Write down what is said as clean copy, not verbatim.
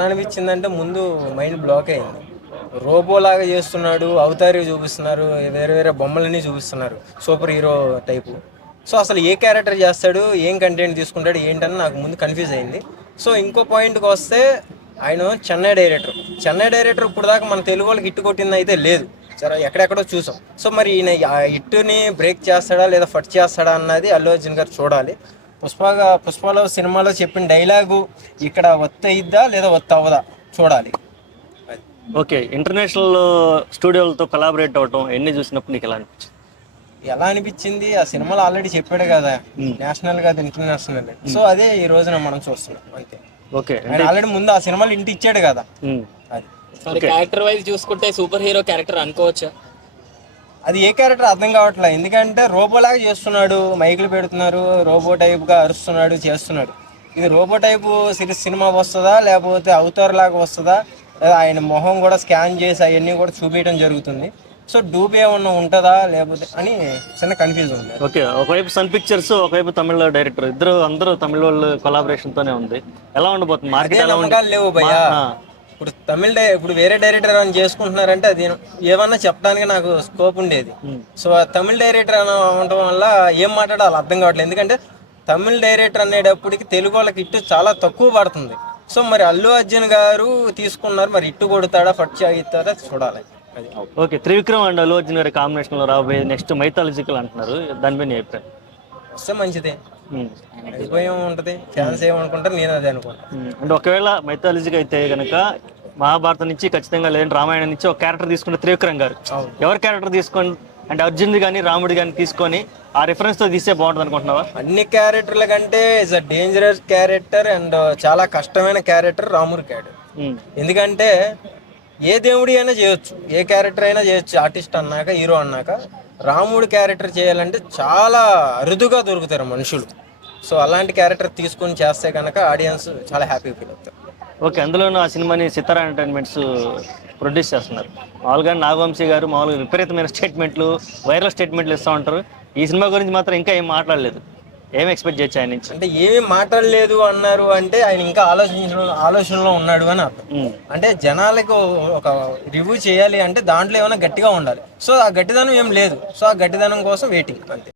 అనిపించిందంటే ముందు mind block అయింది. రోబోలాగా చేస్తున్నాడు, అవతారి చూపిస్తున్నారు, వేరే వేరే బొమ్మలన్నీ చూపిస్తున్నారు, సూపర్ హీరో టైపు. సో అసలు ఏ క్యారెక్టర్ చేస్తాడు, ఏం కంటెంట్ తీసుకుంటాడు ఏంటని నాకు ముందు కన్ఫ్యూజ్ అయింది. సో ఇంకో పాయింట్కి వస్తే ఆయన చెన్నై డైరెక్టర్ ఇప్పుడు దాకా మన తెలుగు వాళ్ళకి హిట్ కొట్టింది అయితే లేదు, సరే ఎక్కడెక్కడో చూసాం. సో మరి ఈయన ఆ హిట్ని బ్రేక్ చేస్తాడా లేదా ఫట్ చేస్తాడా అన్నది అల్లు అర్జున్ గారు చూడాలి. పుష్పలో సినిమాలో చెప్పిన డైలాగు ఇక్కడ ఒత్త ఇద్దా లేదా ఒత్త అవ్వదా చూడాలి. ఓకే, ఇంటర్నేషనల్ స్టూడియోలతో కొలాబరేట్ అవ్వటం ఎన్ని చూసినప్పుడు నీకు ఎలా అనిపించింది? ఎలా అనిపించింది, ఆ సినిమాలో ఆల్రెడీ చెప్పాడు కదా, నేషనల్ కాదు ఇంటర్నేషనల్. సో అదే ఈ రోజున మనం చూస్తున్నాం అంతే. ఓకే, ఆయన ఆల్రెడీ ముందు ఆ సినిమాలు ఇంటి ఇచ్చాడు కదా. అది క్యారెక్టర్ వైజ్ చూసుకుంటే సూపర్ హీరో క్యారెక్టర్ అనుకోవచ్చా? అది ఏ క్యారెక్టర్ అర్థం కావట్లేదు, ఎందుకంటే రోబోలాగా చేస్తున్నాడు, మైకులు పెడుతున్నారు, రోబో టైప్గా అరుస్తున్నాడు చేస్తున్నాడు. ఇది రోబో టైపు సినిమా వస్తుందా లేకపోతే అవతార్ లాగా వస్తుందా, లేదా ఆయన మొహం కూడా స్కాన్ చేసి అవన్నీ కూడా చూపించడం జరుగుతుంది. సో డూబ్ ఏమన్నా ఉంటుందా లేకపోతే అని చిన్న కన్ఫ్యూజన్ ఉంది. ఓకే, ఒకవైపు సన్ పిక్చర్స్, ఒకవైపు తమిళ డైరెక్టర్, అందరూ తమిళ వాళ్ళు కొలాబరేషన్ తోనే ఉంది. ఎలా ఉండబోతుంది మార్కెట్? నమ్మకాలు లేవు భయ్యా. ఇప్పుడు వేరే డైరెక్టర్ అని చేసుకుంటున్నారంటే అది ఏమన్నా చెప్పడానికి నాకు స్కోప్ ఉండేది. సో తమిళ డైరెక్టర్ అని ఉండటం వల్ల ఏం మాట్లాడాలో అర్థం కావట్లేదు, ఎందుకంటే తమిళ డైరెక్టర్ అనేటప్పటికి తెలుగు వాళ్ళకి ఇట్టు చాలా తక్కువ పడుతుంది. సో మరి అల్లు అర్జున్ గారు తీసుకున్నారు, మరి ఇట్టు కొడతాడా ఫట్ చేయిస్తాడా చూడాలి. ఓకే, త్రివిక్రమ్ అండ్ అల్లు అర్జున్ గారి కాంబినేషన్ లో రాబోయే నెక్స్ట్ మైథాలజికల్ అంటున్నారు, దాని మీద చెప్పాను వస్తే మంచిదే. అయిపోయాం ఉంటుంది, ఫ్యాన్స్ ఏమనుకుంటారు, నేను అదే అనుకుంటాను. అంటే ఒకవేళ మైథాలజిక్ అయితే కనుక మహాభారతం నుంచి ఖచ్చితంగా, లేదంటే రామాయణం నుంచి ఒక క్యారెక్టర్ తీసుకుంటే త్రివిక్రమ్ గారు ఎవరి క్యారెక్టర్ తీసుకొని, అంటే అర్జున్ది కానీ రాముడి కానీ తీసుకొని ఆ రిఫరెన్స్ తో తీస్తే బాగుంటుంది అనుకుంటున్నావా? అన్ని క్యారెక్టర్ల కంటే it's a dangerous character and చాలా కష్టమైన క్యారెక్టర్ రాముడి క్యారెక్టర్. ఎందుకంటే ఏ దేవుడి అయినా చేయొచ్చు, ఏ క్యారెక్టర్ అయినా చేయొచ్చు, ఆర్టిస్ట్ అన్నాక హీరో అన్నాక రాముడి క్యారెక్టర్ చేయాలంటే చాలా అరుదుగా దొరుకుతారు మనుషులు. సో అలాంటి క్యారెక్టర్ తీసుకుని చేస్తే కనుక ఆడియన్స్ చాలా హ్యాపీ ఫీల్ అవుతారు. ఓకే, అందులోనూ ఆ సినిమాని సితారా ఎంటర్టైన్మెంట్స్ ప్రొడ్యూస్ చేస్తున్నారు. మామూలుగా నాగవంశీ గారు మామూలుగా విపరీతమైన స్టేట్మెంట్లు, వైరల్ స్టేట్మెంట్లు ఇస్తూ ఉంటారు. ఈ సినిమా గురించి మాత్రం ఇంకా ఏం మాట్లాడలేదు. ఏం ఎక్స్పెక్ట్ చేయొచ్చు ఆయన నుంచి? అంటే ఏమీ మాట్లాడలేదు అన్నారు అంటే ఆయన ఇంకా ఆలోచనలో ఉన్నాడు అని అర్థం. అంటే జనాలకు ఒక రివ్యూ చేయాలి అంటే దాంట్లో ఏమైనా గట్టిగా ఉండాలి. సో ఆ గట్టిదనం ఏం లేదు. సో ఆ గట్టిదనం కోసం వెయిటింగ్ అంతే.